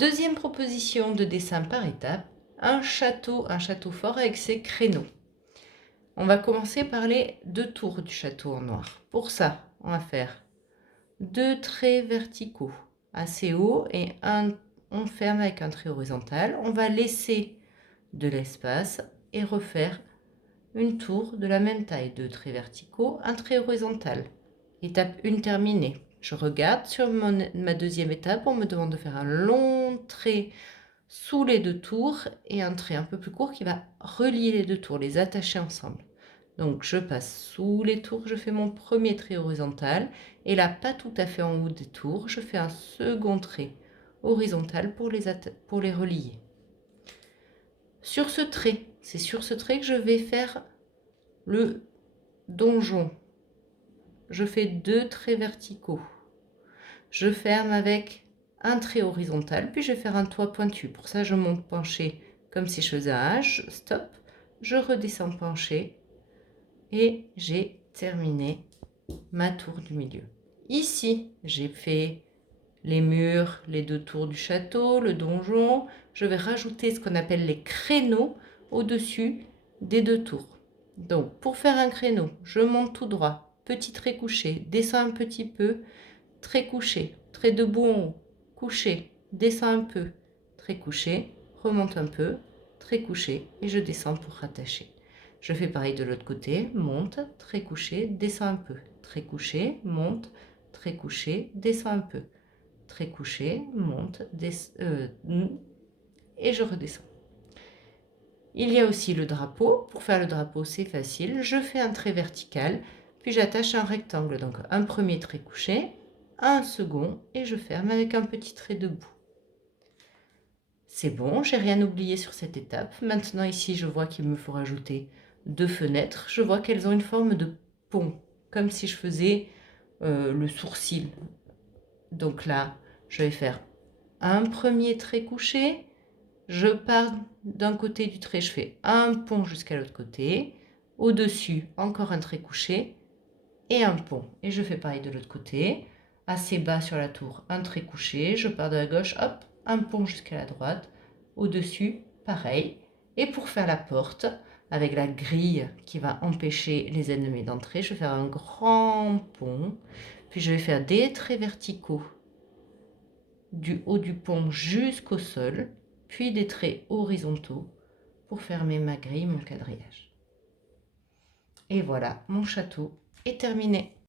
Deuxième proposition de dessin par étapes, un château fort avec ses créneaux. On va commencer par les 2 tours du château en noir. Pour ça, on va faire 2 traits verticaux assez hauts et on ferme avec un trait horizontal. On va laisser de l'espace et refaire une tour de la même taille, 2 traits verticaux, un trait horizontal. Étape 1 terminée. Je regarde sur ma deuxième étape, on me demande de faire un long trait sous les 2 tours et un trait un peu plus court qui va relier les 2 tours, les attacher ensemble. Donc je passe sous les tours, je fais mon premier trait horizontal et là, pas tout à fait en haut des tours, je fais un second trait horizontal pour les relier. Sur ce trait, c'est sur ce trait que je vais faire le donjon. Je fais 2 traits verticaux. Je ferme avec un trait horizontal, puis je vais faire un toit pointu. Pour ça, je monte penché comme si je faisais un H, stop. Je redescends penché et j'ai terminé ma tour du milieu. Ici, j'ai fait les murs, les 2 tours du château, le donjon. Je vais rajouter ce qu'on appelle les créneaux au-dessus des 2 tours. Donc, pour faire un créneau, je monte tout droit, petit trait couché, descends un petit peu, trait couché, trait debout en haut, couché, descends un peu, trait couché, remonte un peu, trait couché et je descends pour rattacher. Je fais pareil de l'autre côté, monte, trait couché, descends un peu, trait couché, monte, trait couché, descends un peu, trait couché, monte, et je redescends. Il y a aussi le drapeau. Pour faire le drapeau, c'est facile. Je fais un trait vertical, puis j'attache un rectangle. Donc un premier trait couché, un second, et je ferme avec un petit trait debout. C'est bon, j'ai rien oublié sur cette étape. Maintenant ici, je vois qu'il me faut rajouter 2 fenêtres. Je vois qu'elles ont une forme de pont, comme si je faisais le sourcil. Donc là, je vais faire un premier trait couché. Je pars d'un côté du trait, je fais un pont jusqu'à l'autre côté. Au-dessus, encore un trait couché et un pont. Et je fais pareil de l'autre côté. Assez bas sur la tour, un trait couché. Je pars de la gauche, hop, un pont jusqu'à la droite. Au-dessus, pareil. Et pour faire la porte, avec la grille qui va empêcher les ennemis d'entrer, je vais faire un grand pont. Puis je vais faire des traits verticaux du haut du pont jusqu'au sol, puis des traits horizontaux pour fermer ma grille, mon quadrillage. Et voilà, mon château est terminé.